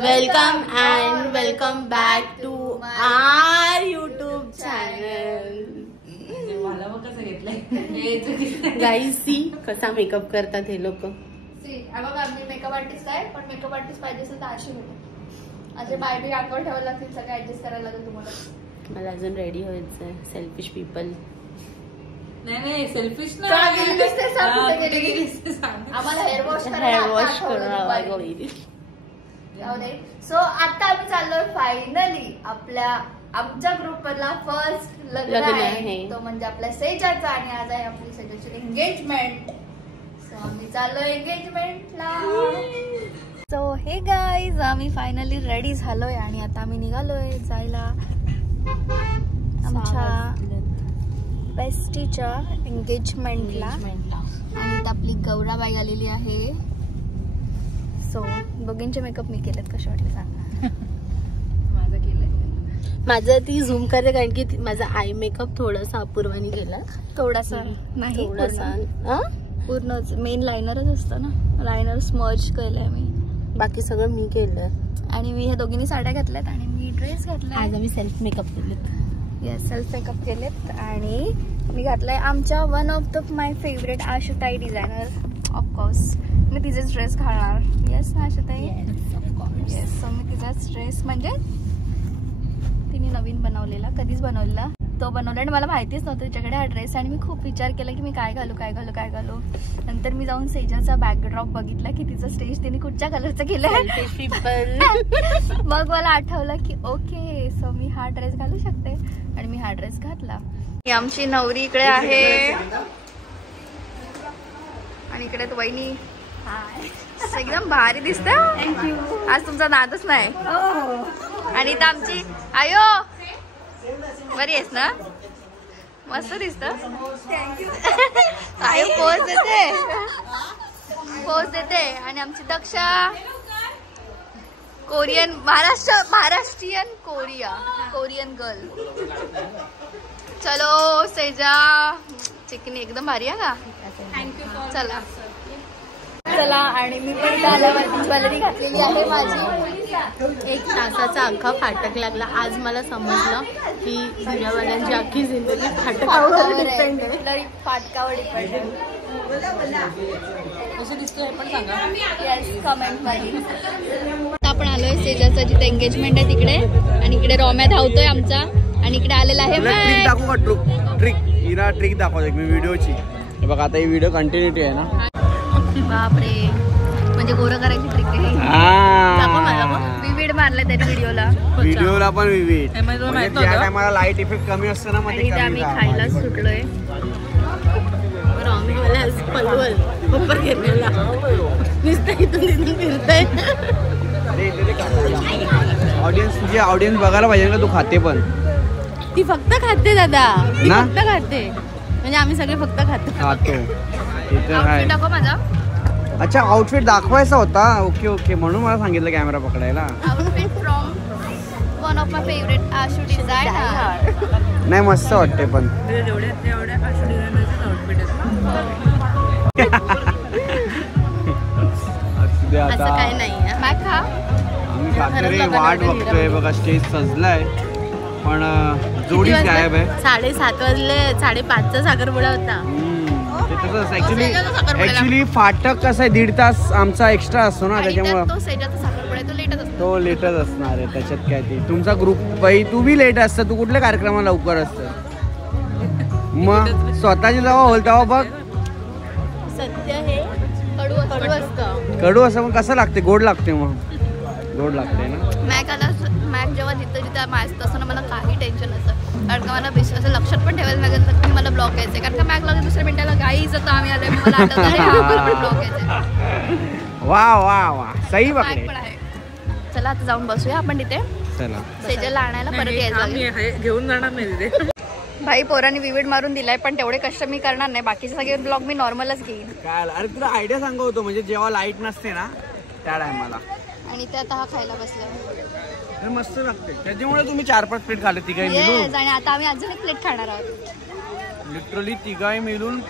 Welcome back to our YouTube channel. Guys see कसा makeup करतात हे लोक. मी मेकअप आर्टिस्ट आहे, पण मेकअप आर्टिस्ट पाहिजे असेल तर अशी होते. असे बायबी अंगावर ठेवायला लागतील, सगळं ऍडजस्ट करायला लागेल तुम्हाला. मला अजून रेडी व्हायचंय. Selfish people. नाही सेल्फिश ना. आम्हाला हेअर वॉश करून. सो आता आम्ही चाललोय फायनली आमच्या ग्रुप मधला फर्स्ट लग्न आहे, तो म्हणजे आपल्या सेजाचा. आणि आज आहे आपली सेजाची एंगेजमेंट. सो आम्ही चाललोय एंगेजमेंटला. सो हे गाईज, आम्ही फायनली रेडी झालोय आणि आता आम्ही निघालोय जायला आमच्या बेस्टीच्या एंगेजमेंटला. आणि इथं आपली गौराबाई आलेली आहे. सो दोघींचे मेकअप मी केलेत. कसे वाटले सांगा. माझं केलंय. माझं ती झूम करते कारण की माझा आय मेकअप थोडासा अपूर्वानी केला. थोडासा नाही, थोडासा पूर्णच. मेन लायनरच असतं ना, लायनर स्मर्ज केलंय मी. बाकी सगळं मी केलंय. आणि मी हे दोघींनी साड्या घातल्यात आणि मी ड्रेस घातलाय. आज आम्ही सेल्फ मेकअप केलेत. येस, सेल्फ मेकअप केलेत. आणि मी घातलाय आमच्या one of the my favourite आशुताई डिझायनर. ऑफकोर्स मी तिचेच ड्रेस घालणार. येस ना आशुताई. येस, सो मी तिचाच ड्रेस, म्हणजे तिने नवीन बनवलेला, कधीच बनवलेला तो बनवला. आणि मला माहितीच नव्हतं तिच्याकडे हा ड्रेस. आणि मी खूप विचार केला की मी काय घालू. नंतर मी जाऊन सेजाचा बॅकड्रॉप बघितला की तिचं स्टेज तिने कुठच्या कलरचं केलंय. मग मला आठवलं की ओके, सो मी हा ड्रेस घालू शकते. आणि मी हा ड्रेस घातला. आमची नवरी इकडे आहे आणि इकडे तो वहिनी. एकदम भारी दिसत. आज तुमचा नादच नाही. आणि इथं आमची आयो. बरी आहेस ना? मस्त दिसत. आयो पोज देते. आणि आमची Daksha Korean Maharashtrian Korean girl. चलो सेजा, चिकनी एकदम भारी आहे का? चला. आणि मी पण आल्यावरती ज्वेलरी घातलेली आहे माझी. 1 तासाचा अख्खा फाटक लागला. आज मला समजलं की दिव्यावाल्यांची अख्खी जिंदगी फाटकावर डिपेंड आहे. फाटकावर डिपेंड आहे. कसं दिसतोय हे पण सांगा. येस, कमेंट मध्ये. आपण आलोय सेजाचं जिथे एंगेजमेंट आहे तिकडे. आणि इकडे रोम्या धावतोय आमचा. आणि इकडे आलेला आहे ट्रिक दाखवू का? ट्रिक दाखवतो मी व्हिडिओची. बघा आता ही व्हिडिओ कंटिन्युटी आहे ना. बापरे, म्हणजे गोरं करायची ट्रिक आहे. विविड मारले त्याने व्हिडिओला पण विविड. त्या टायमाला लाईट इफेक्ट कमी असतो ना. आणि आम्ही खायला सुटलोय. ऑडियन्स बघायला पाहिजे ना. तू खाते पण. ती फक्त खाते दादा. ती फक्त खाते. म्हणजे आम्ही सगळे फक्त खातो. दाखव माझा. अच्छा, आउटफिट दाखवायचा होता. ओके, म्हणून मला सांगितलं कॅमेरा पकडायला. Outfit from one of my favourite Ashu designer. नाही, मस्त वाटते पण. असं काय नाही. आम्ही खाते वाट बघतोय. बघा स्टेज सजलाय पण जोडीच गायब आहे. 7:30 वाजले. 5:30चा साखरपुडा होता. ऍक्च्युली फाटक कसं आहे 1.5 तास आमचा एक्स्ट्रा असतो ना, त्याच्यामुळे तो लेटच असणार आहे. त्याच्यात काय ते तुमचा ग्रुप बाई, तू बी लेट असतं. तू कुठल्या कार्यक्रमाला लवकर असतं? मग स्वतःची जेव्हा होईल तेव्हा बघ. सत्य हे कडू असं. मग कसं लागते? गोड लागते. मग गोड लागते ना. मॅक जेव्हा जिथं माझं तसं ना मला काही टेन्शन नसतं. कारण का मला असं लक्षात पण ठेवायला लागेल की मला ब्लॉक यायचंय. कारण का मॅक लागेल दुसऱ्या मिनिटाला गाईच आता आम्ही आलोय. मला ब्लॉक यायचंय. वा सही पकडे. चला आता जाऊन बसूया आपण तिथे. चला. सेजलला आणायला परत यायचं. घेऊन जाणार नाही तिथे. भाई पोरांनी विविड मारून दिलाय, पण तेवढे कष्ट मी करणार नाही. बाकीचे सगळे ब्लॉग मी नॉर्मलच घेईन. काय? अरे तुला आयडिया सांगू होतो, म्हणजे जेव्हा लाईट नसते ना त्या टायमाला. आणि ते आता हा खायला बसलाय. मस्त लागते. त्याच्यामुळे तुम्ही 4-5 प्लेट खाल्ले तिघाही मिळून. आणि आता आम्ही अजून 1 प्लेट खाणार आहोत. लिटरली तिघाही मिळून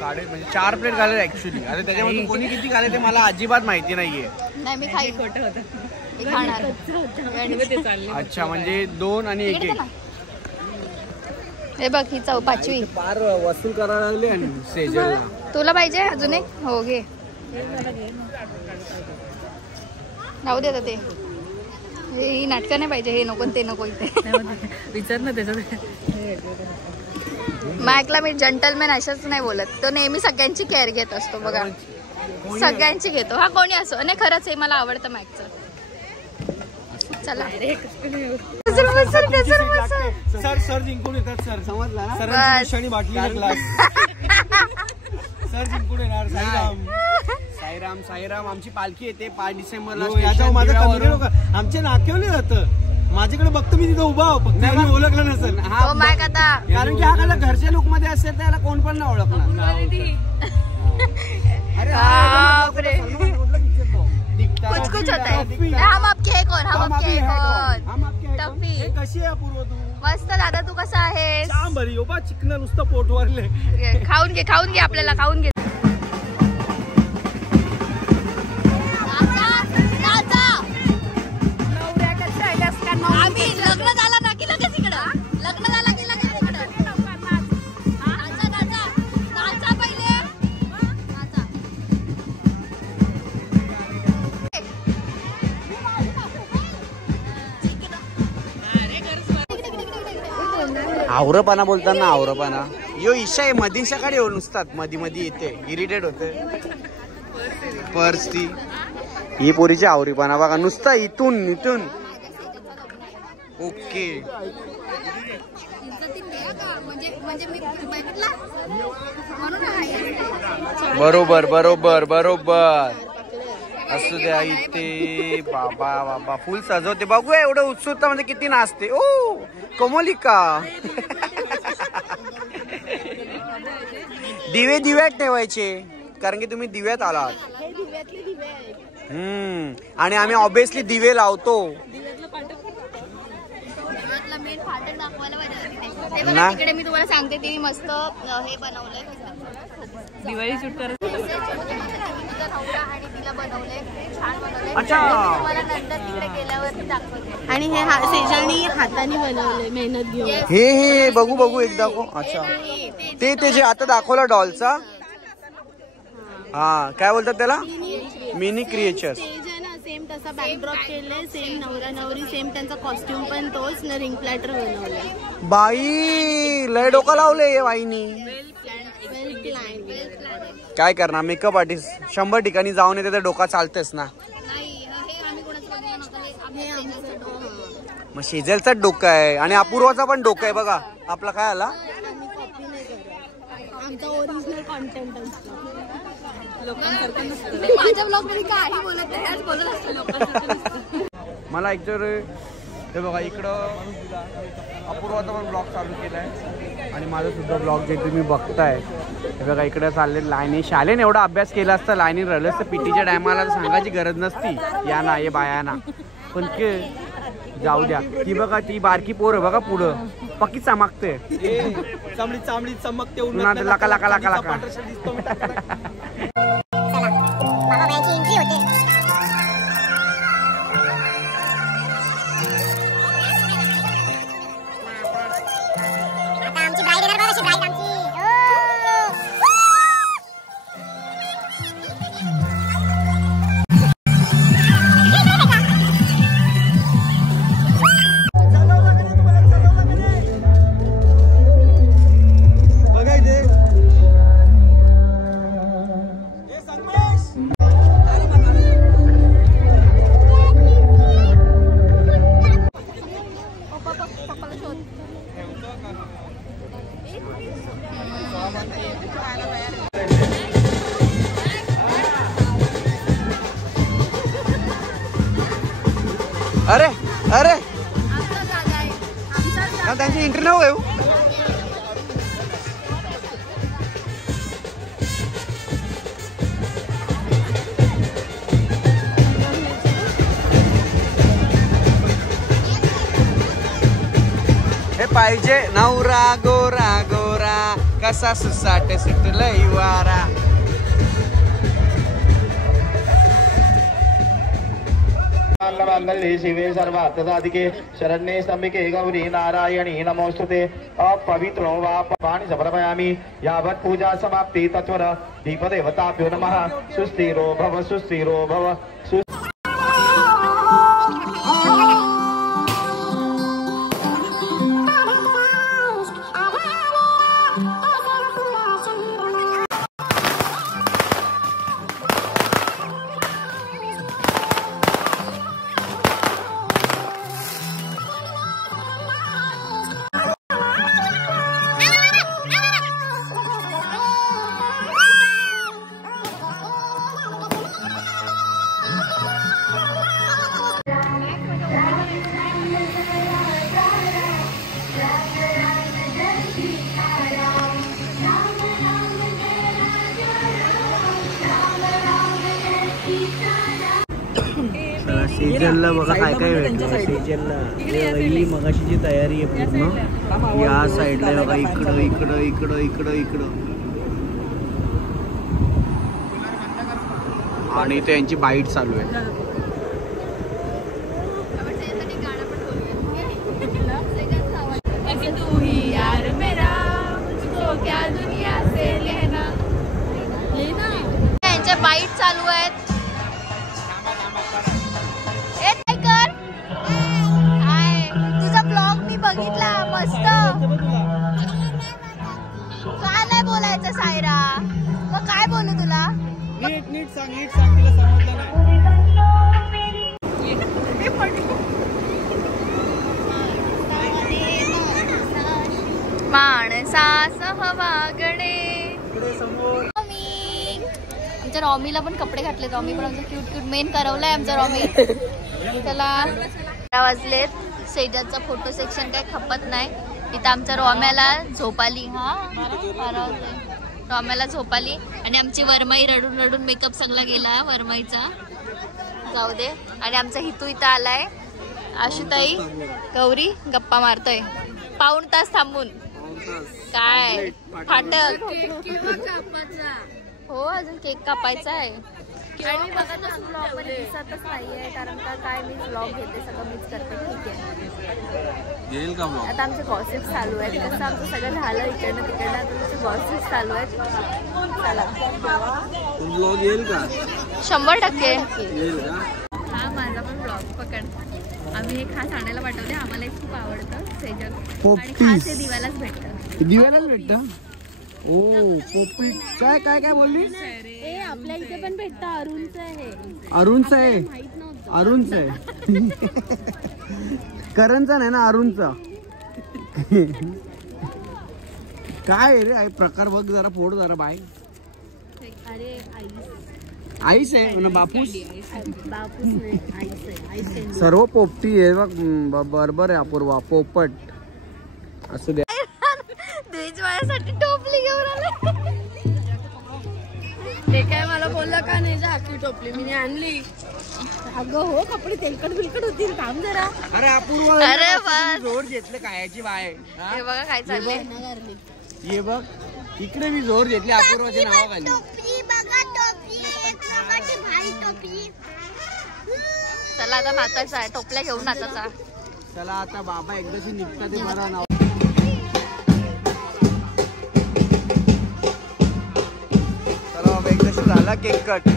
म्हणजे 4 प्लेट खाल्ले ऍक्च्युली. अरे त्याच्यामध्ये कोणी किती खाल्ले ते मला अजिबात माहिती नाहीये. नाही, मी खाई खोटं होतं. हे खाणार. अच्छा म्हणजे 2 आणि 1 1. हे बघ ही 5वी. पार वसूल करायला लागले आणि सेजलला. तुला पाहिजे अजून एक? हो घे. राहू दे आता ते. ही नाटकं नाही पाहिजे, हे नको ते नको इथे. विचार ना त्याच्यात. मायकला मी जंटलमॅन अशाच नाही बोलत, तो नेहमी सगळ्यांची केअर घेत असतो बघा, सगळ्यांची घेतो. हा कोणी असो. नाही खरंच हे मला आवडतं मायकचं. चला सर जिंकून येतात सर, समजला ना. सर बाटली सर जिंकून येणार. साईराम साईराम आमची पालखी येते 5 डिसेंबरला. आमच्या नाक्यावले जातं. माझ्याकडे बघतो मी तिथं उभा ओळखलं नसेल. हा मायक आता कारण की हा कसा घरच्या लुक मध्ये असेल त्याला कोण पण नाही ओळखणार. कुछ कुछ होता है. हम आपके है कौन, हम आपके है कौन. टफी कशी आहे अपूर्व तू? मस्त दादा, तू कसा आहेस? बरी हो बा, चिकन नुसतं पोट वरले. खाऊन घे आपल्याला खाऊन घे. आम्ही लग्न झालं ना की लगेच इकडं, लग्न झालं की लगेच इकडं. नाचा पहिले नाचा. आवरपणा बोलताना आवरपणा. यो ईशा आहे मधींशाकडे येऊ नुसतात, मध्ये येते, इरिटेट होते. पर्स ती ही पोरीची आवरीपणा बघा नुसता इथून इथून. ओके बरोबर बरोबर बरोबर असू द्या. इथे बाबा बाबा फुल सजवते बघूया. एवढं उत्सुकता म्हणजे किती नाचते. ओ कोमलिका. दिवे दिव्यात ठेवायचे कारण की तुम्ही दिव्यात आलात. आणि आम्ही ऑब्विसली दिवे लावतो ना. तिकडे मी तुम्हाला सांगते ते मस्त हे बनवलंय दिवाळी शूट करत. आणि तिला बनवलंय छान बनवलंय. अच्छा. मला नंतर तिकडे गेल्यावरती दाखवते. आणि हे सेजलनी हाताने बनवलंय मेहनत घेऊन. हे बघू बघू एकदा. अच्छा ते जे आता दाखवलं डॉलचा. हा काय बोलतात त्याला? Mini creatures. सेम तसा बॅकड्रॉप केलंय, सेम नवरा नवरी, सेम त्यांचा कॉस्ट्युम पण तोच न रिंग प्लॅटर बनवलंय. बाई लय डोकं लावले या बाईनी. काय करणार, मेकअप आर्टिस्ट 100 ठिकाणी जाऊन येते तर डोका चालतेच ना. मग शेजलचाच डोका आहे आणि अपूर्वाचा पण डोका आहे बघा. आपला काय आला? आमचा ओरिजिनल कॉन्टेंट असतो. माझ्या ब्लॉग मध्ये काही बोलत नाही, बोलत असतो लोकांसाठी. मला ऍक्च्युअली हे बघा इकडं अपूर्वाचा पण ब्लॉग चालू केलाय आणि माझा सुद्धा ब्लॉग जे तुम्ही बघताय हे बघा इकडे चालले लाईनी. शालेन एवढा अभ्यास केला असता, लाईनी राहिलं असतं पीटीच्या टायमाला सांगायची गरज नसती या ना ये बायाना. पण के जाऊ द्या. ती बघा ती बारकी पोर बघा पुढं पक्की चमकते. चांबडी चांबडी चमकते. लाका लाका लाका लाका. अरे अरे त्यांची एंट्री नाही होऊ. हे पाहिजे नवरा गोरा गोरा कसा सुसाट सुटलंय वारा. मंगल्ये शिवे सर्वार्थसाधिके शरण्ये त्र्यंबके गौरी नारायणी नमोस्तुते। अपवित्रो वा पापानि समर्पयामि यावत् पूजा समाप्ति तत्वर दीपदेवताभ्यो नमः। सुस्थिरो भव सुस्थिरो भव। सेजलला बघा काय काय भेटलं सेजलला। ही मगाशीची तयारी आहे पूर्ण या साईडला बघा इकडं इकडं इकडं इकडं इकडं आणि त्यांची बाईट चालू आहे। त्यांच्या बाईट चालू आहेत। बघितला मस्त काय नाही बोलायचं सायरा मग काय बोलू तुला नीट सांग तिला समजलं नाही। माणसासह वागणे। आमच्या रॉमीला पण कपडे घातले। रॉमी पण आमचं क्यूट क्यूट मेन करवलाय आमचा रॉमी। त्याला वाजलेत सेजाचा फोटो सेक्शन काय खपत नाही। इथं आमच्या रॉम्याला झोपाली रॉम्याला झोपाली आणि आमची वरमाई रडून रडून मेकअप सगळा गेला वरमाईचा जाऊ दे। आणि आमचा हितू इथं आलाय आशुताई गौरी गप्पा मारतोय पाऊण तास थांबून काय फाटल हो अजून केक कापायचा आहे। आणि बघा ना ब्लॉग मध्ये दिसतच नाहीये कारण का काय मी ब्लॉग घेते सगळं मिक्स करते। ठीक आहे येईल का ब्लॉग? आता आमचे गॉसिप्स चालू आहेत कसं आमचं सगळं झालं इकडनं तिकडनं तुमचे गॉसिप्स चालू आहेत। चला ब्लॉग येईल का? 100% येईल का? हा माझा पण ब्लॉग पकड। आम्ही हे खास आणायला पाठवले आम्हाला एक खूप आवडतं सेजल आणि खास हे दिवालाच भेटतं। दिवालाच भेटतं ओ पोपीट काय काय काय बोलली? आपल्या इथे पण भेटतं अरुणचं आहे। अरुणचं आहे अरुणचं आहे करणचा नाही ना अरुणचा। काय रे प्रकार बघ जरा फोड जरा बाय। अरे आईस आहे ना बापूस बापूस नाही आईस आहे सर्व पोपटी आहे बघ बरोबर आहे अपूर्वा पोपट असू द्या। द्विज माझ्यासाठी टोपली घेऊन आले। ते काय मला बोललं का नाही जा की टोपली मी आणली। अगं हो कपडे तेलकट बिलकट होतील काम जरा। अरे अपूर्वा अरे बस जोर घेतलं कायची बाय। हे बघा काय चाललंय ये बघ इकडे मी जोर घेतली अपूर्वाच्या नावाखाली। चला आता नाचायचं आहे टोपल्या घेऊन नाचायचा। चला आता बाबा एकदाशी निघता ते बरं नाव। चला बाबा एकदाशी झाला केक कट।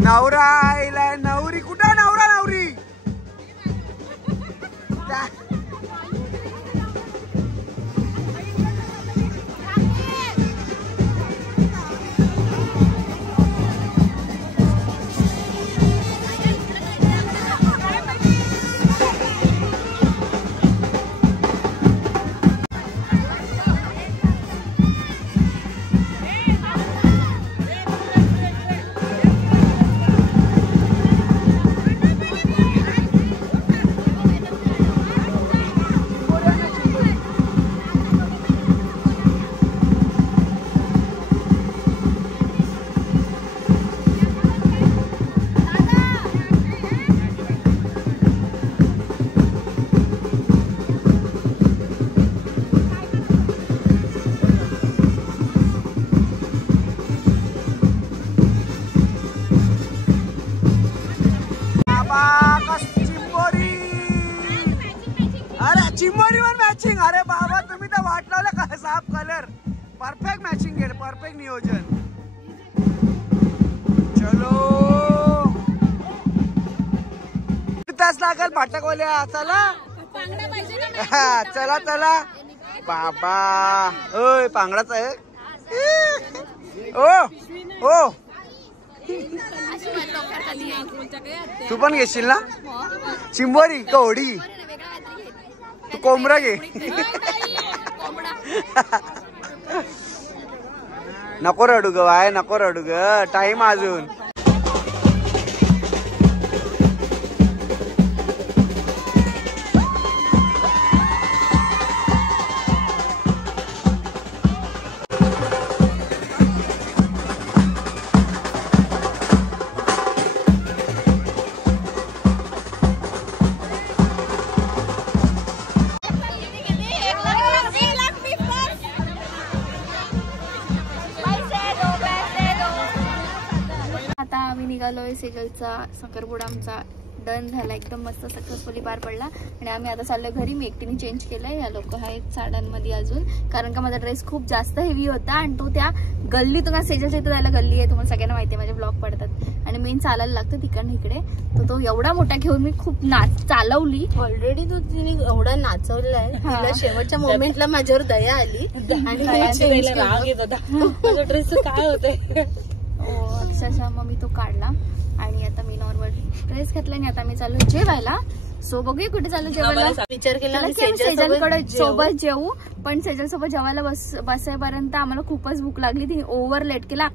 नवरा आईला नवरी कुठं नवरा नवरी चिंबोरी वर मॅचिंग. अरे बाबा तुम्ही तर वाट लावलं का साफ कलर. परफेक्ट मॅचिंग केलं, परफेक्ट नियोजन. चलो तास लागल फाटकवाल्या. चला चला चला बाबा. ओय पांगडाच आहे. ओ ओ तू पण घेशील ना चिंबोरी कवडी. तू कोंबडा घे. नको रडू ग बाय, नको रडू ग. टाइम अजून. निघालोय. सेजलचा साखरपुडा आमचा डन झाला, एकदम मस्त सक्सेसफुली पार पडला आणि आम्ही आता चाललो घरी. मी एकटीने चेंज केलंय. या लोक आहेत साड्यांमध्ये अजून, कारण का माझा ड्रेस खूप जास्त हेवी होता आणि तो त्या गल्लीतून, सेजलच्या इथं जायला गल्ली आहे, तुम्हाला सगळ्यांना माहिती आहे, माझे ब्लॉग पडतात आणि मेन चालायला लागतं तिकडनं इकडे. तो एवढा मोठा घेऊन मी खूप चालवली. ऑलरेडी तू तिने एवढा नाचवलाय. तिला शेवटच्या मोमेंटला माझ्यावर दया आली आणि राग येत होता माझ्या ड्रेसचं काय होतंय. अक्षरशः मग मी तो काढला आणि आता मी नॉर्मल ड्रेस घातला आणि आता मी चाललो जेवायला. सो बघूया कुठे चाललो जेवायला. विचार केला सेजलकडे सोबत जेवू, पण सेजल सोबत जेवायला बसायपर्यंत आम्हाला खूपच भूक लागली. तिने ओव्हर लेट केला.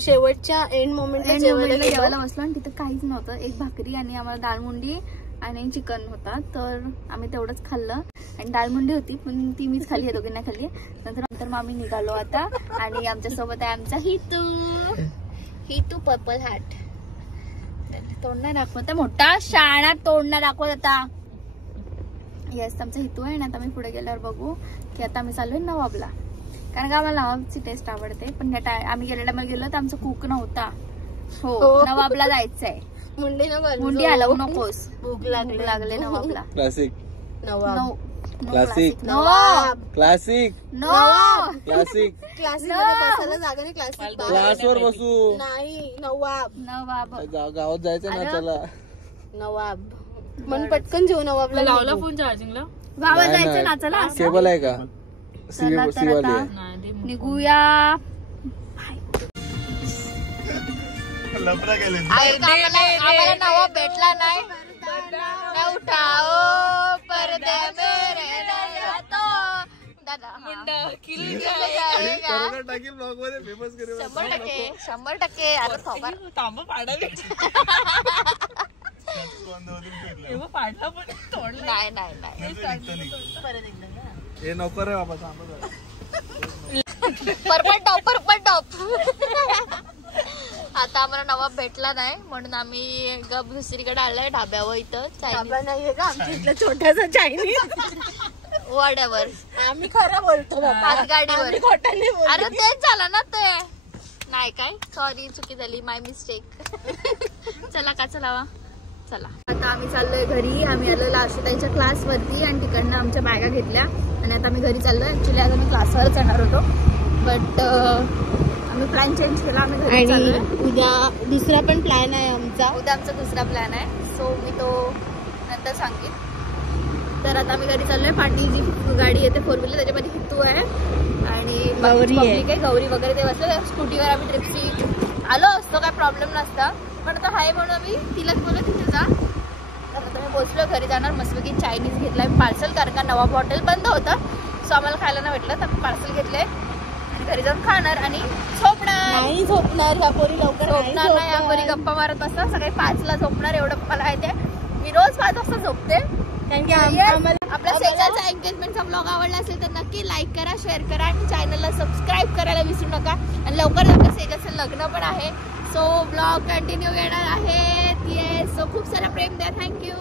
शेवटच्या एंड मोमेंटला जेवायला बसलो आणि तिथं काहीच नव्हतं. एक भाकरी आणि आम्हाला दालमुंडी आणि चिकन होता, तर आम्ही तेवढंच खाल्लं आणि दालमुंडी होती पण ती मीच खाल्ली, दोघींना खाल्ली. नंतर मग आम्ही निघालो आता आणि आमच्या सोबत आहे आमचा हितू पर्पल हॅट. तोंड नाही दाखवत मोठा शाळा, तोंड नाही दाखवत आता. येस आमचा हितू आहे. आणि आता मी पुढे गेल्यावर बघू की आता आम्ही चाललोय नवाबला, कारण का आम्हाला नवाबची टेस्ट आवडते. पण आम्ही गेल्या टायमाला गेलो तर आमचा कुक नव्हता. हो नवाबला जायचंय. मुंडी हलवू नकोस, भूक लागले नवाबला. Classic Nawab classic Nawab classic Nawab classic classic बसायला जागा नाही. क्लासिक क्लासवर बसू नाही. नवाब गावात जायचं ना. चला नवाब म्हणून पटकन जेवू. नवाबला लावला फोन चार्जिंगला. गावात जायचं नाचायला. केबल आहे का? चला तर आता निघूया. आम्हाला नवाब भेटला नाही. उठाओ पर्दे मेरे दादा 100% आता थांबा पाडावे. हे नको रे बाबा. Purple top. आता आम्हाला नवाब भेटला नाही म्हणून आम्ही गप दुसरीकडे आलोय ढाब्यावर. इथं ढाबा नाहीये का आमच्या इथलं छोटासा चायनीज वाड्यावर. आम्ही खरं बोलतो गाडीवर. खोटाने. अरे तेच झालं ना ते. नाही काय, सॉरी चुकी झाली, माय मिस्टेक. चला का चलावा. चला आता आम्ही चाललोय घरी. आम्ही आलो आशुताईच्या क्लासवरती आणि तिकडनं आमच्या बॅगा घेतल्या आणि आता आम्ही घरी चाललोय. ऍक्च्युली आज आम्ही क्लासवरच जाणार होतो बट आम्ही प्लॅन चेंज केला. आम्ही घरी चाललोय. उद्या दुसरा पण प्लॅन आहे आमचा. उद्या आमचा दुसरा प्लॅन आहे, सो मी तो नंतर सांगेन. तर आता आम्ही घरी चाललोय. पाठी जी गाडी येते 4 व्हीलर त्याच्यामध्ये हितू आहे आणि पब्लिक आहे, गौरी वगैरे ते बसलं. स्कूटीवर आम्ही ट्रिपची आलो असतो, काय प्रॉब्लेम नसता. पण आता हाय म्हणून आम्ही तिलाच बोललो तिथे जा. तर आता मी पोचलो, घरी जाणार. मस्तपैकी चायनीज घेतलाय पार्सल, कारण का नवाब हॉटेल बंद होतं, सो आम्हाला खायला नाही भेटलं. तर पार्सल घेतलंय आणि घरी जाऊन खाणार आणि झोपणार. या पोरी लवकर झोपणार नाही. या पोरी गप्पा मारत असतात. सकाळी 5ला झोपणार एवढं मला माहिती आहे. मी रोज 5 वाजता झोपते. कारण की आपल्या सेजलचा एंगेजमेंटचा ब्लॉग आवडला असेल तर नक्की लाईक करा, शेअर करा आणि चॅनलला सबस्क्राईब करायला विसरू नका. आणि लवकरच आपल्या सेजलचं लग्न पण आहे, सो ब्लॉग कंटिन्यू येणार आहे. येस, सो खूप सारा प्रेम द्या. थँक्यू.